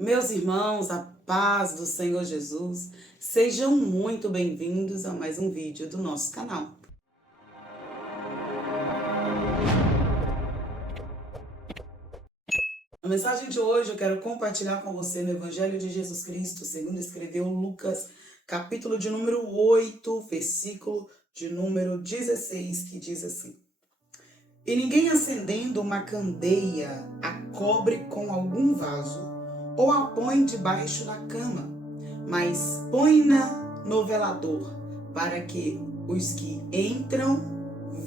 Meus irmãos, a paz do Senhor Jesus, sejam muito bem-vindos a mais um vídeo do nosso canal. A mensagem de hoje eu quero compartilhar com você no Evangelho de Jesus Cristo, segundo escreveu Lucas, capítulo de número 8, versículo de número 16, que diz assim: E ninguém acendendo uma candeia a cobre com algum vaso, ou a põe debaixo da cama, mas põe-na no velador, para que os que entram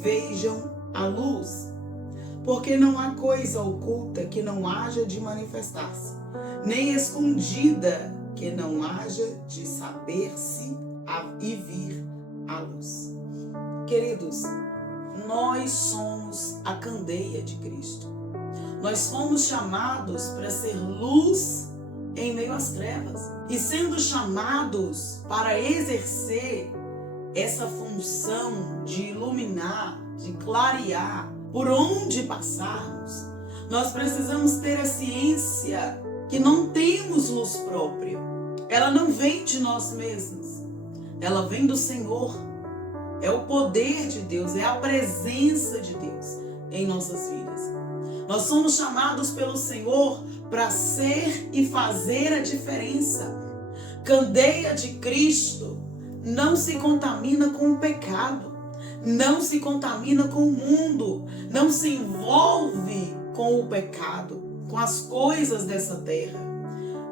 vejam a luz. Porque não há coisa oculta que não haja de manifestar-se, nem escondida que não haja de saber-se e vir à luz. Queridos, nós somos a candeia de Cristo. Nós fomos chamados para ser luz em meio às trevas. E sendo chamados para exercer essa função de iluminar, de clarear, por onde passarmos, nós precisamos ter a ciência que não temos luz própria. Ela não vem de nós mesmos. Ela vem do Senhor. É o poder de Deus, é a presença de Deus em nossas vidas. Nós somos chamados pelo Senhor para ser e fazer a diferença. Candeia de Cristo não se contamina com o pecado, não se contamina com o mundo, não se envolve com o pecado, com as coisas dessa terra.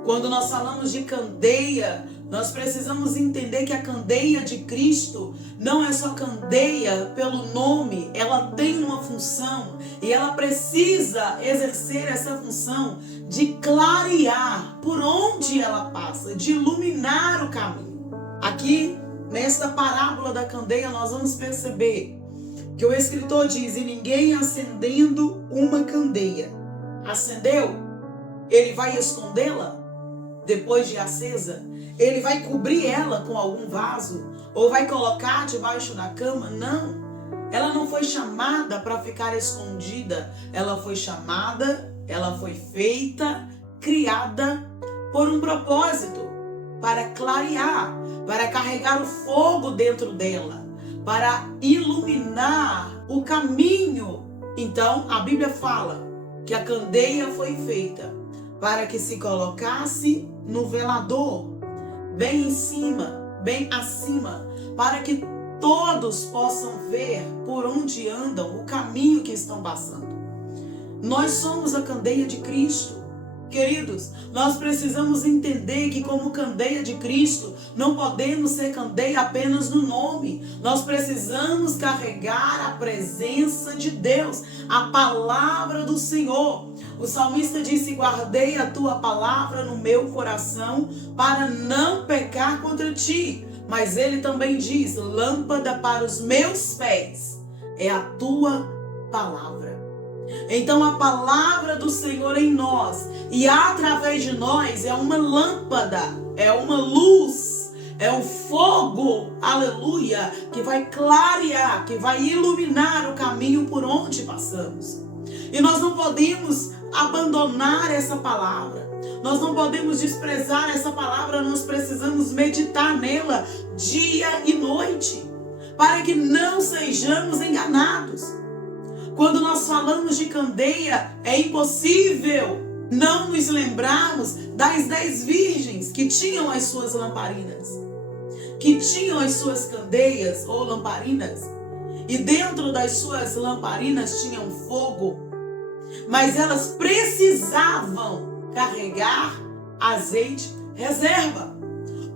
Quando nós falamos de candeia, nós precisamos entender que a candeia de Cristo não é só candeia pelo nome, ela tem uma função e ela precisa exercer essa função de clarear por onde ela passa, de iluminar o caminho. Aqui, nesta parábola da candeia, nós vamos perceber que o escritor diz: e ninguém acendendo uma candeia. Acendeu? Ele vai escondê-la depois de acesa? Ele vai cobrir ela com algum vaso? Ou vai colocar debaixo da cama? Não. Ela não foi chamada para ficar escondida. Ela foi chamada, ela foi feita, criada por um propósito, para clarear, para carregar o fogo dentro dela, para iluminar o caminho. Então, a Bíblia fala que a candeia foi feita para que se colocasse no velador, bem em cima, bem acima, para que todos possam ver por onde andam, o caminho que estão passando. Nós somos a candeia de Cristo. Queridos, nós precisamos entender que como candeia de Cristo, não podemos ser candeia apenas no nome. Nós precisamos carregar a presença de Deus, a palavra do Senhor. O salmista disse: guardei a tua palavra no meu coração para não pecar contra ti. Mas ele também diz: lâmpada para os meus pés é a tua palavra. Então a palavra do Senhor em nós e através de nós é uma lâmpada, é uma luz, é um fogo, aleluia, que vai clarear, que vai iluminar o caminho por onde passamos. E nós não podemos abandonar essa palavra, nós não podemos desprezar essa palavra, nós precisamos meditar nela dia e noite, para que não sejamos enganados. Quando nós falamos de candeia, é impossível não nos lembrarmos das 10 virgens que tinham as suas lamparinas, que tinham as suas candeias ou lamparinas, e dentro das suas lamparinas tinham fogo, mas elas precisavam carregar azeite reserva,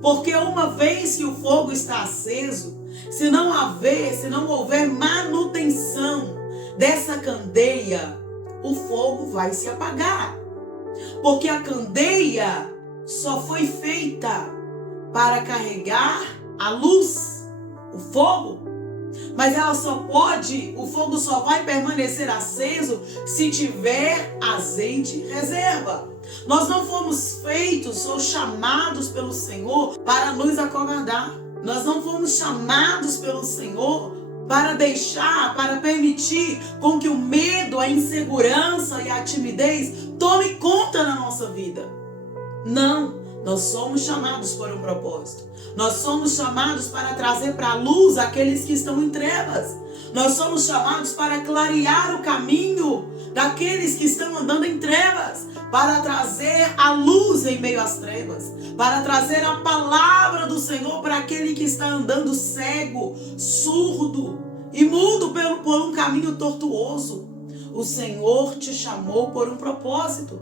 porque uma vez que o fogo está aceso, se não houver manutenção dessa candeia, o fogo vai se apagar. Porque a candeia só foi feita para carregar a luz, o fogo. Mas o fogo só vai permanecer aceso se tiver azeite reserva. Nós não fomos feitos ou chamados pelo Senhor para nos acovardar. Nós não fomos chamados pelo Senhor para permitir com que o medo, a insegurança e a timidez tome conta na nossa vida. Não, nós somos chamados por um propósito. Nós somos chamados para trazer para a luz aqueles que estão em trevas. Nós somos chamados para clarear o caminho daqueles que estão andando em trevas, para trazer a luz em meio às trevas, para trazer a palavra do Senhor para aquele que está andando cego, surdo e mudo por um caminho tortuoso. O Senhor te chamou por um propósito.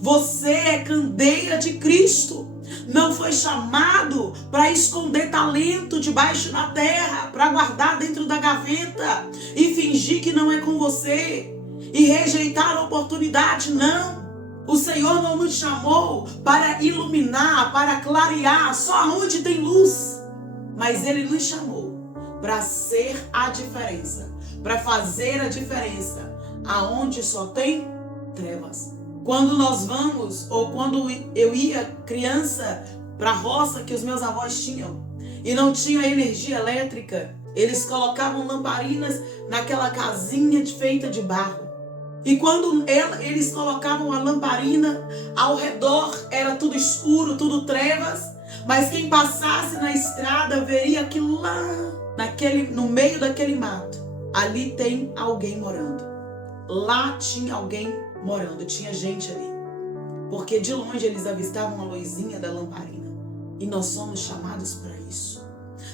Você é candeia de Cristo. Não foi chamado para esconder talento debaixo da terra, para guardar dentro da gaveta e fingir que não é com você e rejeitar a oportunidade, não. O Senhor não nos chamou para iluminar, para clarear só onde tem luz, mas Ele nos chamou para ser a diferença, para fazer a diferença aonde só tem trevas. Quando nós vamos, ou quando eu ia criança para a roça que os meus avós tinham e não tinha energia elétrica, eles colocavam lamparinas naquela casinha feita de barro. E quando eles colocavam a lamparina, ao redor era tudo escuro, tudo trevas, mas quem passasse na estrada veria que lá, no meio daquele mato, ali tem alguém morando. Lá tinha alguém morando, tinha gente ali. Porque de longe eles avistavam a luzinha da lamparina. E nós somos chamados para isso.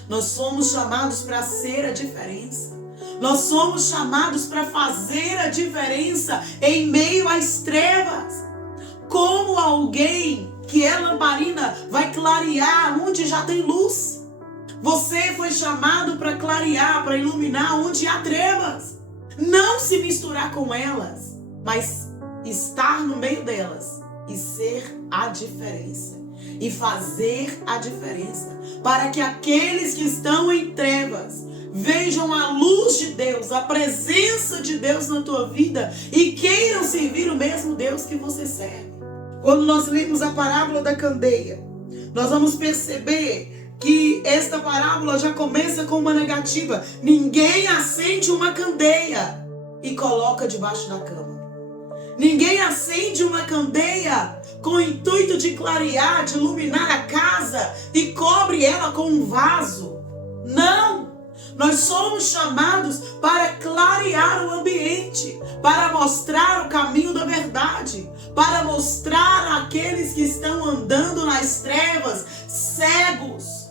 Nós somos chamados para ser a diferença. Nós somos chamados para fazer a diferença em meio às trevas. Como alguém que é lamparina vai clarear onde já tem luz? Você foi chamado para clarear, para iluminar onde há trevas. Não se misturar com elas, mas estar no meio delas e ser a diferença. E fazer a diferença para que aqueles que estão em trevas vejam a luz de Deus, a presença de Deus na tua vida e queiram servir o mesmo Deus que você serve. Quando nós lemos a parábola da candeia, nós vamos perceber que esta parábola já começa com uma negativa. Ninguém acende uma candeia e coloca debaixo da cama. Ninguém acende uma candeia com o intuito de clarear, de iluminar a casa e cobre ela com um vaso. Não! Nós somos chamados para clarear o ambiente, para mostrar o caminho da verdade, para mostrar àqueles que estão andando nas trevas, cegos,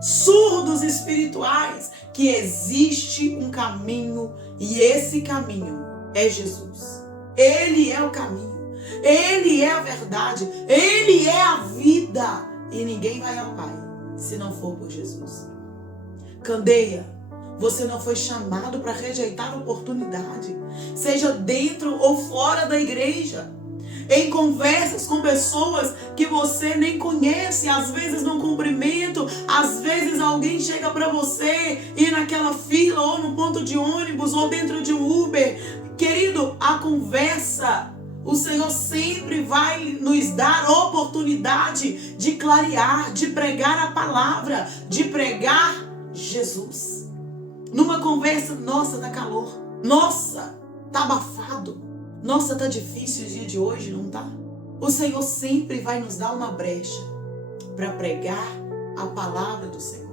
surdos espirituais, que existe um caminho e esse caminho é Jesus. Ele é o caminho, Ele é a verdade, Ele é a vida e ninguém vai ao Pai se não for por Jesus. Candeia, você não foi chamado para rejeitar a oportunidade, seja dentro ou fora da igreja. Em conversas com pessoas que você nem conhece, às vezes no cumprimento, às vezes alguém chega para você e naquela fila ou no ponto de ônibus ou dentro de um Uber. Querido, a conversa, o Senhor sempre vai nos dar oportunidade de clarear, de pregar a palavra, de pregar Jesus. Numa conversa, nossa, tá calor, nossa, tá abafado, nossa, tá difícil o dia de hoje, não tá? O Senhor sempre vai nos dar uma brecha para pregar a palavra do Senhor.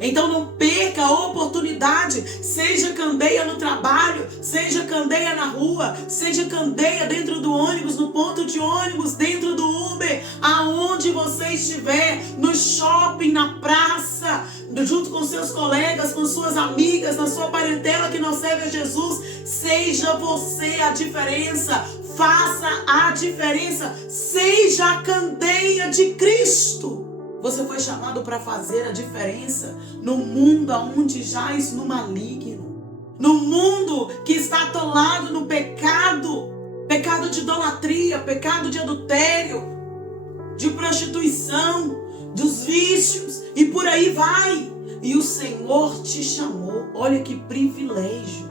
Então não perca a oportunidade, seja candeia no trabalho, seja candeia na rua, seja candeia dentro do ônibus, no ponto de ônibus, dentro do Uber, aonde você estiver, no shopping, na praça, junto com seus colegas, com suas amigas, na sua parentela que não serve a Jesus, seja você a diferença, faça a diferença, seja a candeia de Cristo. Você foi chamado para fazer a diferença no mundo onde jaz no maligno. No mundo que está atolado no pecado. Pecado de idolatria, pecado de adultério, de prostituição, dos vícios e por aí vai. E o Senhor te chamou. Olha que privilégio.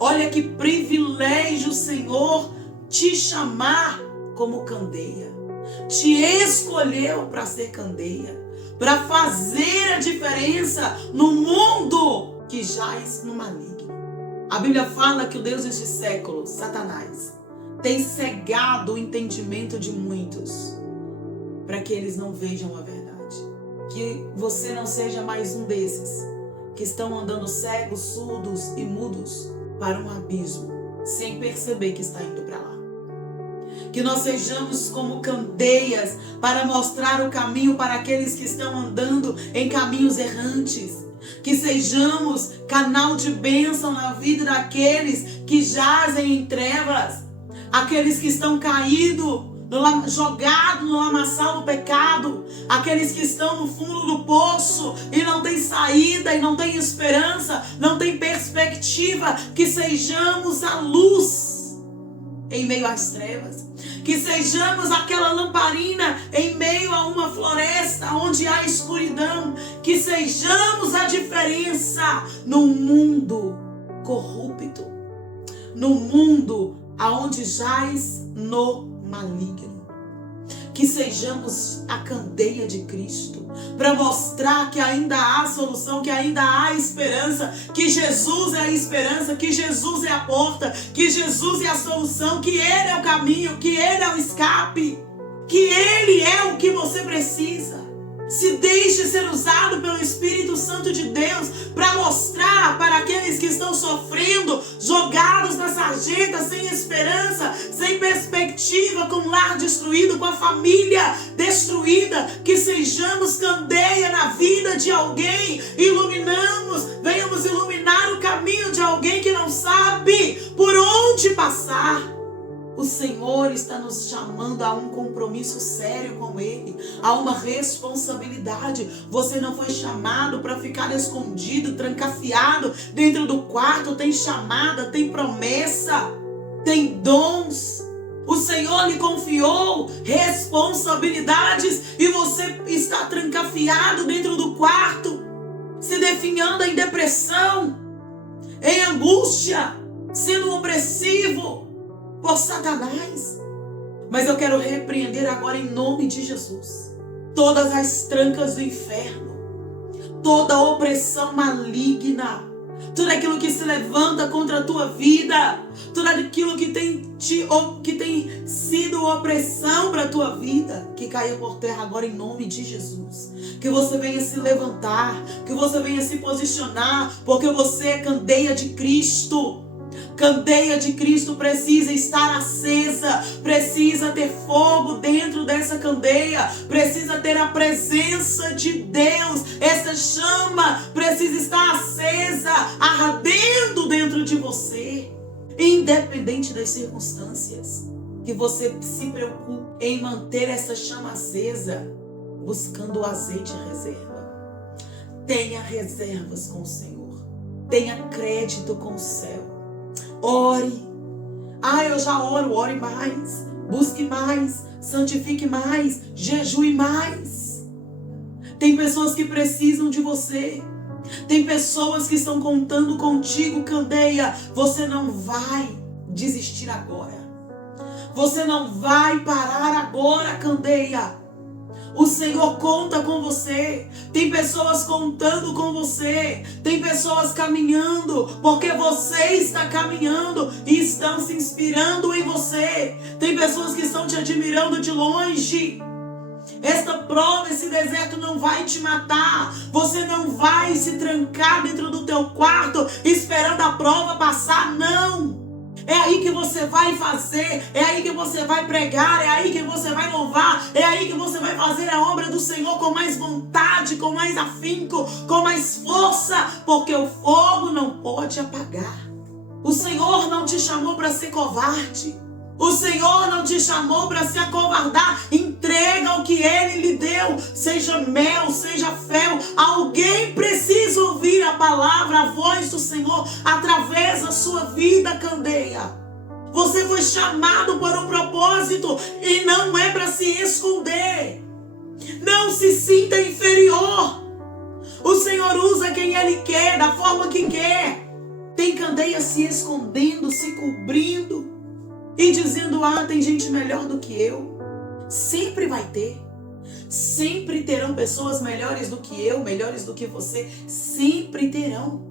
Olha que privilégio o Senhor te chamar como candeia. Te escolheu para ser candeia, para fazer a diferença no mundo que jaz no maligno. A Bíblia fala que o Deus deste século, Satanás, tem cegado o entendimento de muitos para que eles não vejam a verdade. Que você não seja mais um desses que estão andando cegos, surdos e mudos para um abismo, sem perceber que está indo para lá. Que nós sejamos como candeias para mostrar o caminho para aqueles que estão andando em caminhos errantes. Que sejamos canal de bênção na vida daqueles que jazem em trevas, aqueles que estão caídos, jogados no lamaçal do pecado, aqueles que estão no fundo do poço e não tem saída, e não tem esperança, não tem perspectiva. Que sejamos a luz em meio às trevas, que sejamos aquela lamparina em meio a uma floresta onde há escuridão, que sejamos a diferença num mundo corrupto, num mundo aonde jaz no maligno. Que sejamos a candeia de Cristo, para mostrar que ainda há solução, que ainda há esperança, que Jesus é a esperança, que Jesus é a porta, que Jesus é a solução, que Ele é o caminho, que Ele é o escape, que Ele é o que você precisa. Se deixe ser usado pelo Espírito Santo de Deus para mostrar para aqueles que estão sofrendo, jogados na sarjeta, sem esperança, sem perspectiva, com o lar destruído, com a família destruída, que sejamos candeia na vida de alguém, venhamos iluminar o caminho de alguém que não sabe por onde passar. O Senhor está nos chamando a um compromisso sério com Ele, a uma responsabilidade. Você não foi chamado para ficar escondido, trancafiado dentro do quarto. Tem chamada, tem promessa, tem dons. O Senhor lhe confiou responsabilidades e você está trancafiado dentro do quarto, se definhando em depressão, em angústia, sendo opressivo por Satanás. Mas eu quero repreender agora em nome de Jesus todas as trancas do inferno, toda a opressão maligna, tudo aquilo que se levanta contra a tua vida, tudo aquilo que tem sido opressão para a tua vida, que caia por terra agora em nome de Jesus. Que você venha se levantar, que você venha se posicionar, porque você é candeia de Cristo. Candeia de Cristo precisa estar acesa, precisa ter fogo dentro dessa candeia, precisa ter a presença de Deus. Essa chama precisa estar acesa, ardendo dentro de você, independente das circunstâncias. Que você se preocupe em manter essa chama acesa, buscando o azeite reserva. Tenha reservas com o Senhor, tenha crédito com o céu. Ore. Eu já oro. Ore mais. Busque mais. Santifique mais. Jejue mais. Tem pessoas que precisam de você. Tem pessoas que estão contando contigo, candeia. Você não vai desistir agora. Você não vai parar agora, candeia. O Senhor conta com você. Tem pessoas contando com você. Tem pessoas caminhando porque você está caminhando e estão se inspirando em você. Tem pessoas que estão te admirando de longe. Esta prova, esse deserto não vai te matar. Você não vai se trancar dentro do teu quarto esperando a prova passar, não. É aí que você vai fazer, é aí que você vai pregar, é aí que você vai louvar, é aí que você vai fazer a obra do Senhor com mais vontade, com mais afinco, com mais força, porque o fogo não pode apagar. O Senhor não te chamou para ser covarde. O Senhor não te chamou para se acovardar. Entrega o que Ele lhe deu. Seja mel, seja fel. Alguém precisa ouvir a palavra, a voz do Senhor através da sua vida, candeia. Você foi chamado para um propósito e não é para se esconder. Não se sinta inferior. O Senhor usa quem Ele quer, da forma que quer. Tem candeia se escondendo, se cobrindo e dizendo, tem gente melhor do que eu. Sempre vai ter. Sempre terão pessoas melhores do que eu, melhores do que você. Sempre terão.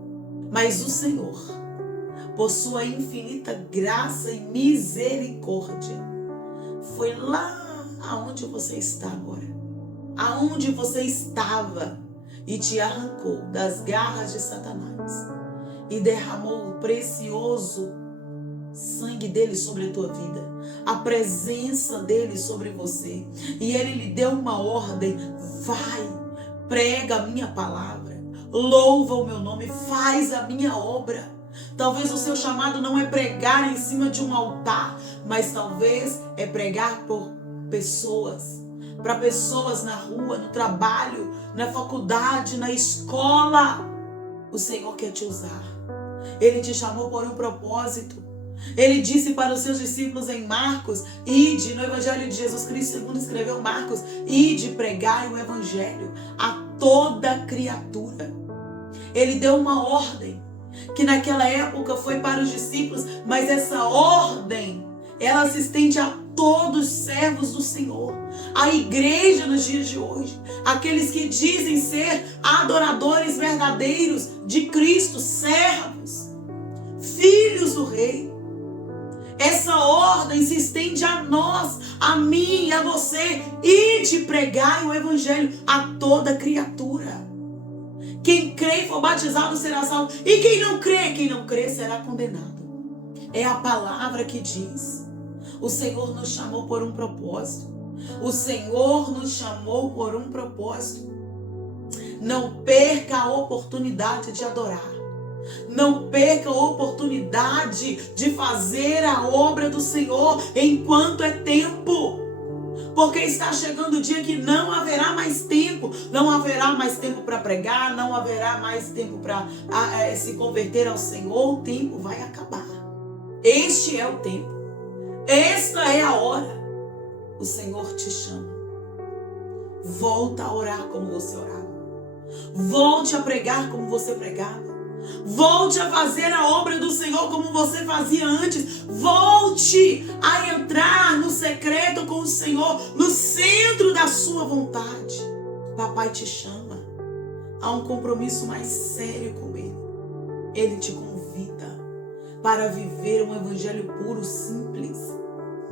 Mas o Senhor, por sua infinita graça e misericórdia, foi lá aonde você está agora, aonde você estava e te arrancou das garras de Satanás e derramou o precioso sangue dele sobre a tua vida, a presença dele sobre você, e ele lhe deu uma ordem: vai, prega a minha palavra, louva o meu nome, faz a minha obra. Talvez o seu chamado não é pregar em cima de um altar, mas talvez é pregar por pessoas, para pessoas na rua, no trabalho, na faculdade, na escola. O Senhor quer te usar. Ele te chamou por um propósito. Ele disse para os seus discípulos em Marcos: ide, no Evangelho de Jesus Cristo, segundo escreveu Marcos, ide, pregai o Evangelho a toda criatura. Ele deu uma ordem que naquela época foi para os discípulos, mas essa ordem, ela se estende a todos os servos do Senhor, a igreja nos dias de hoje, aqueles que dizem ser adoradores verdadeiros de Cristo, servos, filhos do Rei. Essa ordem se estende a nós, a mim e a você. Ide, pregai o Evangelho a toda criatura. Quem crê e for batizado será salvo. E quem não crê será condenado. É a palavra que diz. O Senhor nos chamou por um propósito. O Senhor nos chamou por um propósito. Não perca a oportunidade de adorar. Não perca a oportunidade de fazer a obra do Senhor enquanto é tempo. Porque está chegando o dia que não haverá mais tempo. Não haverá mais tempo para pregar. Não haverá mais tempo para se converter ao Senhor. O tempo vai acabar. Este é o tempo. Esta é a hora. O Senhor te chama. Volta a orar como você orava. Volte a pregar como você pregava. Volte a fazer a obra do Senhor como você fazia antes. Volte a entrar no secreto com o Senhor, no centro da sua vontade. Papai te chama a um compromisso mais sério com Ele. Ele te convida para viver um evangelho puro, simples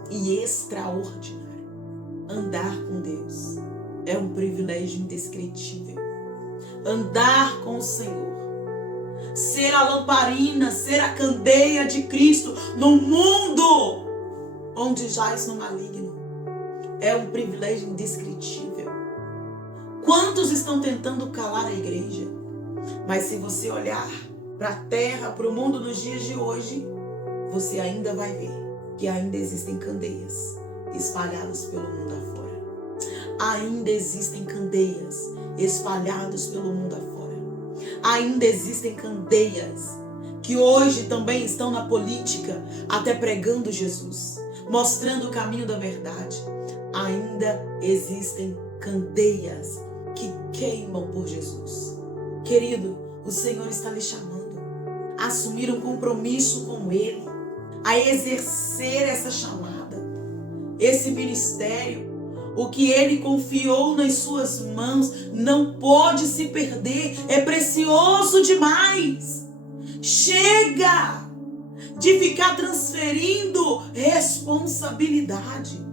e extraordinário. Andar com Deus é um privilégio indescritível. Andar com o Senhor, ser a lamparina, ser a candeia de Cristo no mundo onde jaz no maligno, é um privilégio indescritível. Quantos estão tentando calar a igreja? Mas se você olhar para a terra, para o mundo nos dias de hoje, você ainda vai ver que ainda existem candeias espalhadas pelo mundo afora. Ainda existem candeias espalhadas pelo mundo afora. Ainda existem candeias que hoje também estão na política, até pregando Jesus, mostrando o caminho da verdade. Ainda existem candeias que queimam por Jesus. Querido, o Senhor está lhe chamando a assumir um compromisso com Ele, a exercer essa chamada, esse ministério. O que Ele confiou nas suas mãos não pode se perder, é precioso demais. Chega de ficar transferindo responsabilidade.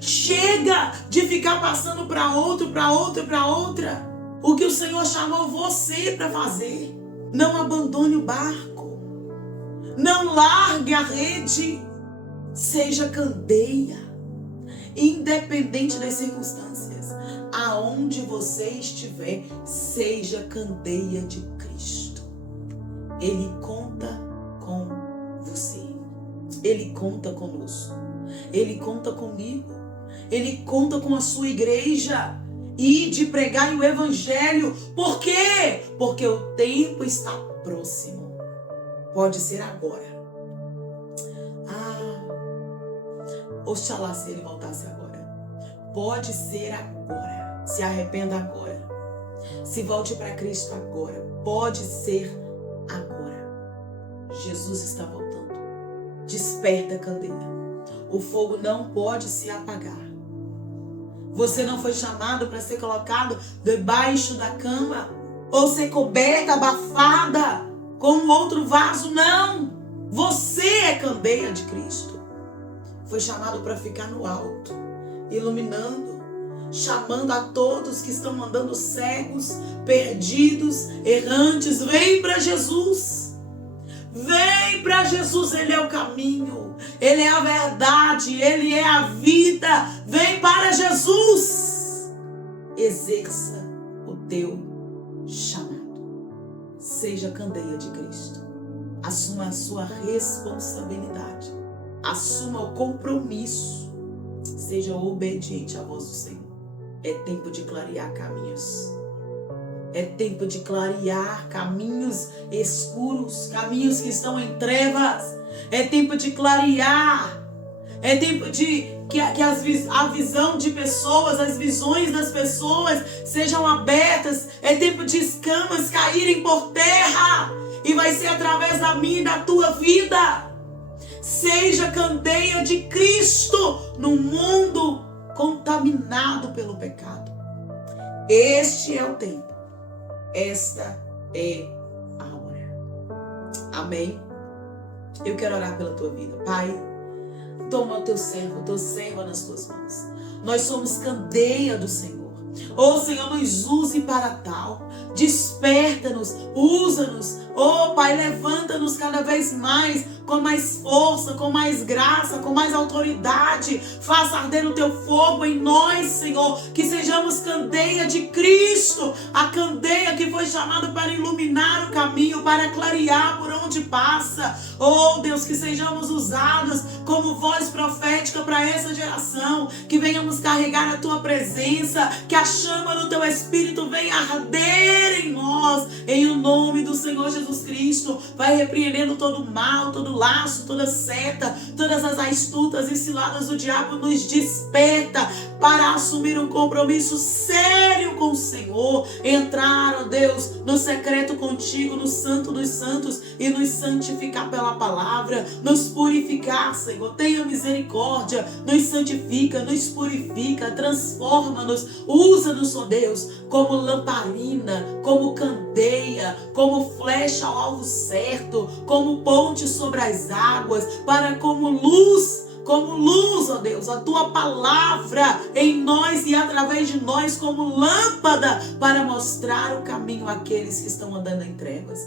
Chega de ficar passando para outro, para outra, para outra. O que o Senhor chamou você para fazer. Não abandone o barco. Não largue a rede. Seja candeia. Independente das circunstâncias, aonde você estiver, seja candeia de Cristo. Ele conta com você. Ele conta conosco. Ele conta comigo. Ele conta com a sua igreja. Ide pregar o Evangelho. Por quê? Porque o tempo está próximo. Pode ser agora. Oxalá se ele voltasse agora. Pode ser agora. Se arrependa agora. Se volte para Cristo agora. Pode ser agora. Jesus está voltando. Desperta a candeia. O fogo não pode se apagar. Você não foi chamado para ser colocado debaixo da cama ou ser coberta, abafada com um outro vaso. Não. Você é candeia de Cristo. Foi chamado para ficar no alto, iluminando, chamando a todos que estão andando cegos, perdidos, errantes. Vem para Jesus. Vem para Jesus, Ele é o caminho, Ele é a verdade, Ele é a vida. Vem para Jesus. Exerça o teu chamado. Seja candeia de Cristo. Assuma a sua responsabilidade. Assuma o compromisso. Seja obediente à voz do Senhor. É tempo de clarear caminhos. É tempo de clarear caminhos escuros, caminhos que estão em trevas. É tempo de clarear. É tempo de que a visão de pessoas, as visões das pessoas sejam abertas. É tempo de escamas caírem por terra. E vai ser através da minha e da tua vida. Seja candeia de Cristo no mundo contaminado pelo pecado. Este é o tempo. Esta é a hora. Amém? Eu quero orar pela tua vida. Pai, toma o teu servo, tua serva nas tuas mãos. Nós somos candeia do Senhor. Oh, Senhor, nos use para tal. Desperta-nos, usa-nos. Oh, Pai, levanta-nos cada vez mais, com mais força, com mais graça, com mais autoridade. Faça arder o teu fogo em nós, Senhor. Que sejamos candeia de Cristo. A candeia que foi chamada para iluminar o caminho, para clarear por onde passa. Oh, Deus, que sejamos usados como voz profética para essa geração. Que venhamos carregar a tua presença. Que a chama do teu Espírito venha arder em nós. Em o nome do Senhor Jesus Cristo. Vai repreendendo todo o mal, todo laço, toda seta, todas as astutas e ciladas do diabo. Nos desperta para assumir um compromisso sério com o Senhor. Entrar, ó Deus, no secreto contigo, no santo dos santos, e nos santificar pela palavra, nos purificar, Senhor. Tenha misericórdia, nos santifica, nos purifica, transforma-nos, usa-nos, ó Deus, como lamparina, como candeia, como flecha ao alvo certo, como ponte sobre as águas, para como luz, ó Deus, a tua palavra em nós e através de nós como lâmpada para mostrar o caminho àqueles que estão andando em trevas.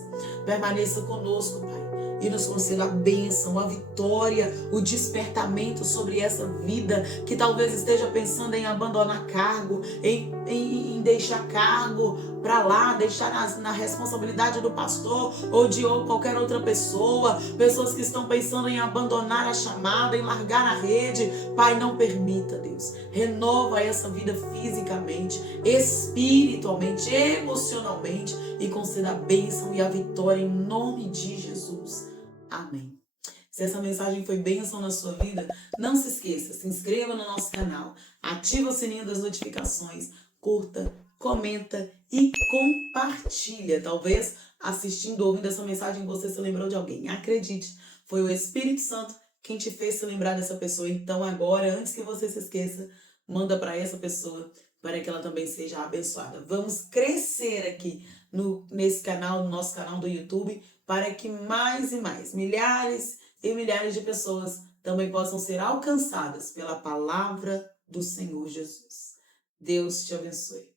Permaneça conosco, Pai, e nos conceda a bênção, a vitória, o despertamento sobre essa vida que talvez esteja pensando em abandonar cargo, em deixar cargo para lá, deixar na responsabilidade do pastor ou de qualquer outra pessoa. Pessoas que estão pensando em abandonar a chamada, em largar a rede. Pai, não permita, Deus. Renova essa vida fisicamente, espiritualmente, emocionalmente, e conceda a bênção e a vitória em nome de Jesus. Amém. Se essa mensagem foi bênção na sua vida, não se esqueça, se inscreva no nosso canal, ativa o sininho das notificações, curta, comenta e compartilha. Talvez assistindo, ouvindo essa mensagem, você se lembrou de alguém. Acredite, foi o Espírito Santo quem te fez se lembrar dessa pessoa. Então agora, antes que você se esqueça, manda para essa pessoa, para que ela também seja abençoada. Vamos crescer aqui nesse canal, no nosso canal do YouTube, para que mais e mais, milhares e milhares de pessoas também possam ser alcançadas pela palavra do Senhor Jesus. Deus te abençoe.